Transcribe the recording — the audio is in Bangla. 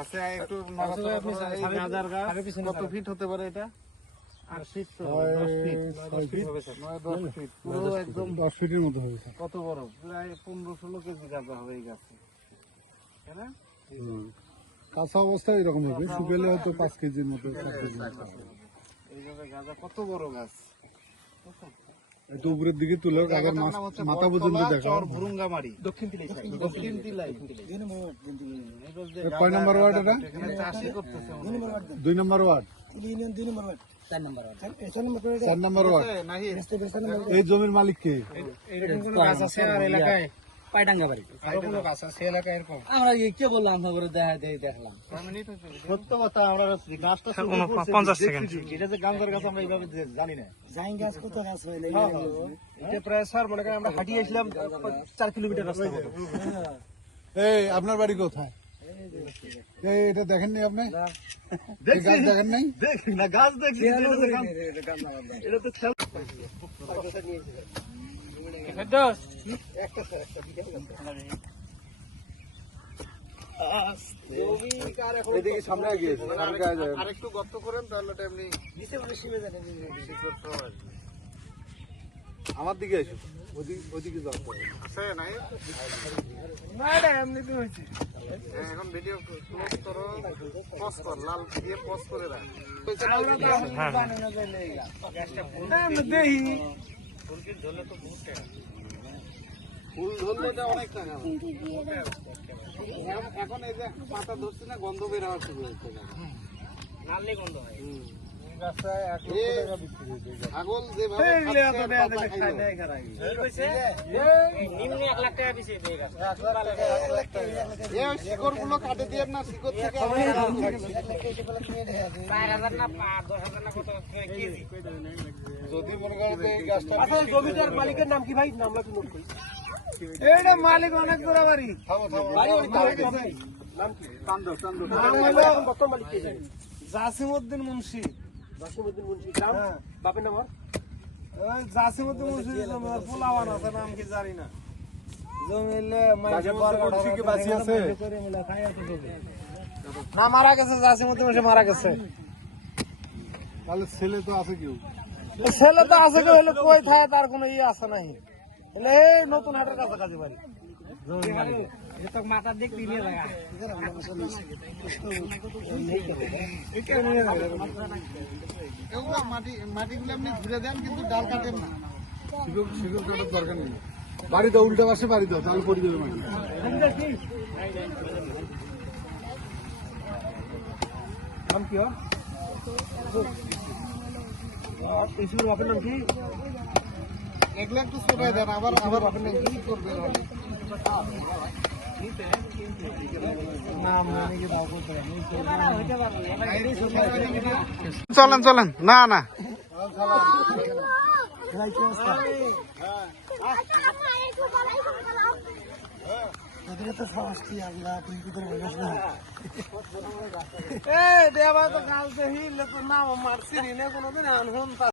কাছে একটু কত ফিট হতে পারে এটা? 8 ফিট তো 10 ফিট 10 ফিট পুরো একদম 10 ফিটের মতো হবে। কত বড়? প্রায় 15-16 কেজি গাঁজা হবে এই গাছে, তাই না? কাঁচা অবস্থায় এরকম হবে, শুকালে হয়তো 5 কেজির মতো। এইভাবে গাঁজা কত বড় গাছ, একটু উপরের দিকে তুলে গাছের মাথা পর্যন্ত দেখা। ভুরুঙ্গামারি, দক্ষিণ তিলাই। কয় নম্বর ওয়ার্ড এটা? এখানে চাষই করতেছে 2 নম্বর ওয়ার্ড। 4 নম্বর ওয়ার্ড। এই জমির মালিক কে? এরকম কোন গাছ আছে আর এলাকায়? পাইডাঙ্গা বাড়ি। আর কোন গাছ আছে এলাকায় এরকম? আমরা কে বললাম খবরে দেখলাম। সত্য কথা, আমরা গাছটা 50 সেকেন্ড। এটা যে গাঙ্গার গাছ আমরা এইভাবে জানি না। জাইন গাছ কত গাছ হইলে এটা প্রায় স্যার মনে করেন আমরা হাঁটিয়ে আসলাম 4 কিলোমিটার রাস্তা হবে। এই আপনার বাড়ি কোথায়? এই এটা দেখেননি আপনি? গাছ দেখেন নাই? দেখি না, গাছ দেখি। এটা তো খেল আরেকটু গর্ত করেন তাহলে এমনি আমার দিকে এসো, ওদিকে যাও। আছে নাই? এমনিতে হয়েছে। এখন ভিডিও ক্লোজ করো, পজ কর, লাল দিয়ে পজ করে রাখ। ফুল ধরলে এটা অনেক টাকা। এখন এই যে পাতা ধরছে না, গন্ধ বের হওয়ার শুরু হয়েছে। নালে গন্ধ হয়। ছাগল যেভাবে নিম্নে 1 লাখ টাকা পিছে দিয়ে গাছ। শিকড় গুলো কাটে দিয়ে না, শিকড় থেকে 4000 না 10,000 না কত কেজি। যদি মনে করেন যে এই গাছটা জমিটার মালিকের নাম কি ভাই? নামটা কি নোট করি? এইটা মালিক অনেক বড় বাড়ি। জাসিমউদ্দিন মুন্সি। বাপের নাম? জাসিমউদ্দিন মুন্সি জমিদার পোলাওয়ান আছে, নাম কি জানি না। জমিলে না, মারা গেছে। জাসিমউদ্দিন মুন্সি মারা গেছে। তাহলে ছেলে তো আছে কেউ? ছেলে তো আছে কেউ, হলে কই থাকে তার কোনো ইয়ে আছে নাই। এলে এই নতুন হাটের কাছাকাছি বাড়ি। মাথা দেখ নিয়ে লাগা। মাটিগুলো আপনি ঘুরে দেন, কিন্তু ডাল কাটেন না। শিকড় কাটার দরকার নেই। বাড়ি দাও, উল্টা পাশে বাড়ি দাও, তাহলে পড়ে যাবে মাটি। নাম কি ওর? বাপের নাম কি? এগুলো একটু ছোটাই দেন, আবার বাপের নাম কি করবে? চলেন চলেন, না না নাম মারছি কোনোদিন।